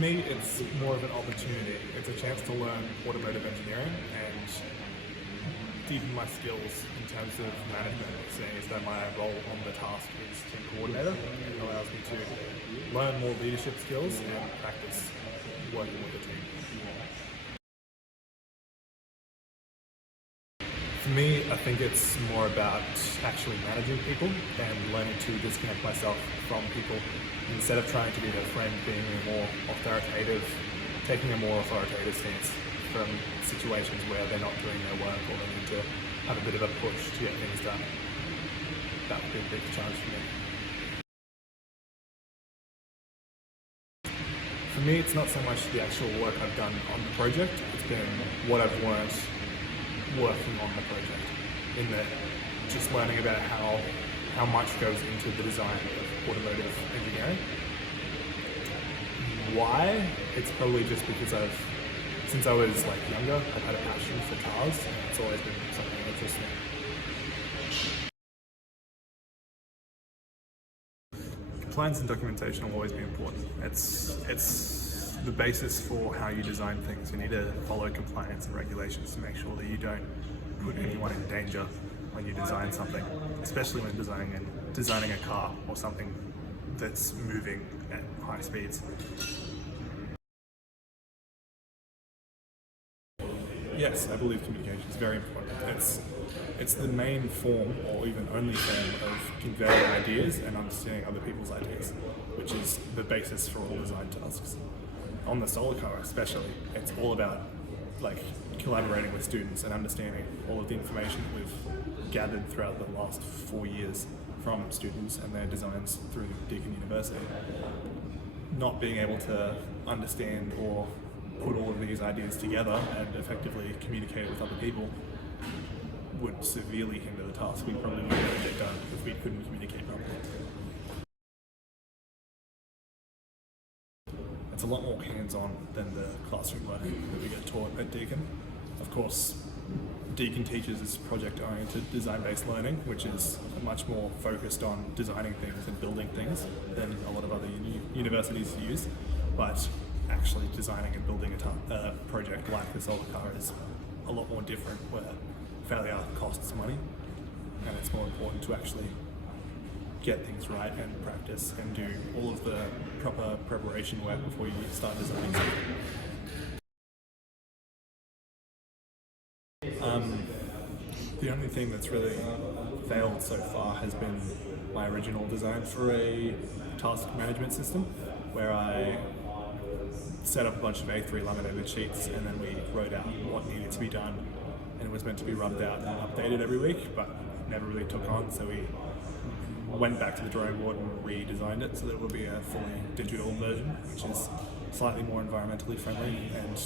me, it's more of an opportunity. It's a chance to learn automotive engineering and deepen my skills in terms of management, seeing as though my role on the task is team coordinator. It allows me to learn more leadership skills and practice working with the team. For me, I think it's more about actually managing people and learning to disconnect myself from people instead of trying to be their friend, being more authoritative, taking a more authoritative stance from situations where they're not doing their work or they need to have a bit of a push to get things done. That would be a big challenge for me. For me, it's not so much the actual work I've done on the project, it's been what I've learned working on the project, in that just learning about how much goes into the design of automotive engineering. Why? It's probably just because since I was younger, I've had a passion for cars, and it's always been something that interests me. Compliance and documentation will always be important. It's the basis for how you design things. You need to follow compliance and regulations to make sure that you don't put anyone in danger when you design something, especially when designing a car or something that's moving at high speeds. Yes, I believe communication is very important. It's the main form, or even only form, of conveying ideas and understanding other people's ideas, which is the basis for all design tasks. On the solar car especially, it's all about collaborating with students and understanding all of the information that we've gathered throughout the last 4 years from students and their designs through Deakin University. Not being able to understand or put all of these ideas together and effectively communicate with other people would severely hinder the task. We probably wouldn't be able to get done if we couldn't communicate properly. It's a lot more hands-on than the classroom learning that we get taught at Deakin. Of course, Deakin teaches is project-oriented, design-based learning, which is much more focused on designing things and building things than a lot of other universities use. But actually designing and building a project like the solar car is a lot more different, where failure costs money, and it's more important to actually get things right and practice and do all of the proper preparation work before you start designing something. The only thing that's really failed so far has been my original design for a task management system, where I set up a bunch of A3 laminated sheets and then we wrote out what needed to be done, and it was meant to be rubbed out and updated every week, but never really took on, so we went back to the drawing board and redesigned it so that it will be a fully digital version, which is slightly more environmentally friendly and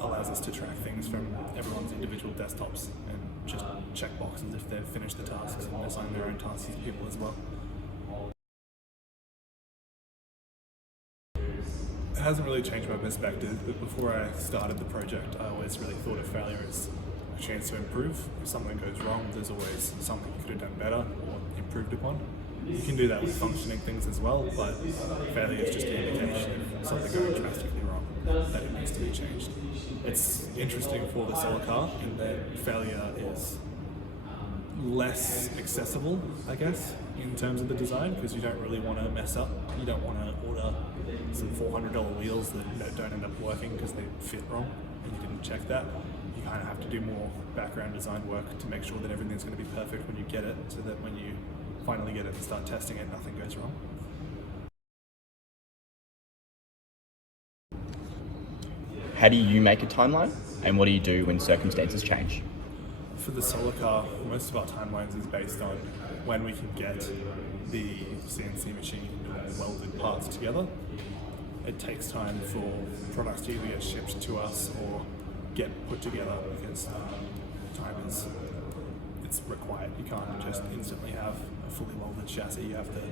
allows us to track things from everyone's individual desktops and just check boxes if they've finished the tasks and assign their own tasks to people as well. It hasn't really changed my perspective, but before I started the project, I always really thought of failure as a chance to improve. If something goes wrong, there's always something you could have done better or improved upon. You can do that with functioning things as well, but failure is just an indication of something going drastically wrong, that it needs to be changed. It's interesting for the solar car in that failure is less accessible, I guess, in terms of the design, because you don't really want to mess up. You don't want to order some $400 wheels that don't end up working because they fit wrong and you didn't check that. You kind of have to do more background design work to make sure that everything's going to be perfect when you get it, so that when you finally get it and start testing it, nothing goes wrong. How do you make a timeline, and what do you do when circumstances change? For the solar car, most of our timelines is based on when we can get the CNC machine welded parts together. It takes time for products to either get shipped to us or get put together, because time is required. You can't just instantly have a fully welded chassis. You have to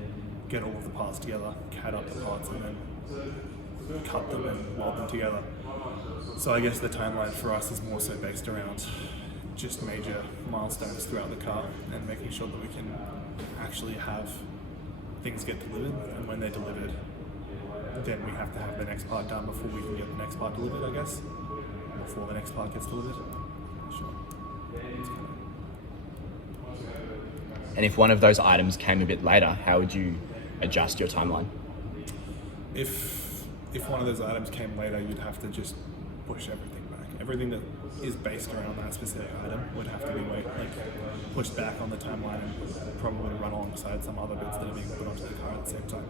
get all of the parts together, CAD up the parts, and then cut them and weld them together. So I guess the timeline for us is more so based around just major milestones throughout the car and making sure that we can actually have things get delivered, and when they're delivered, then we have to have the next part done before we can get the next part delivered, I guess. Before the next part gets delivered. Sure. And if one of those items came a bit later, how would you adjust your timeline? If one of those items came later, you'd have to just push everything back. Everything that is based around that specific item would have to be pushed back on the timeline and probably run alongside some other bits that are being put onto the car at the same time.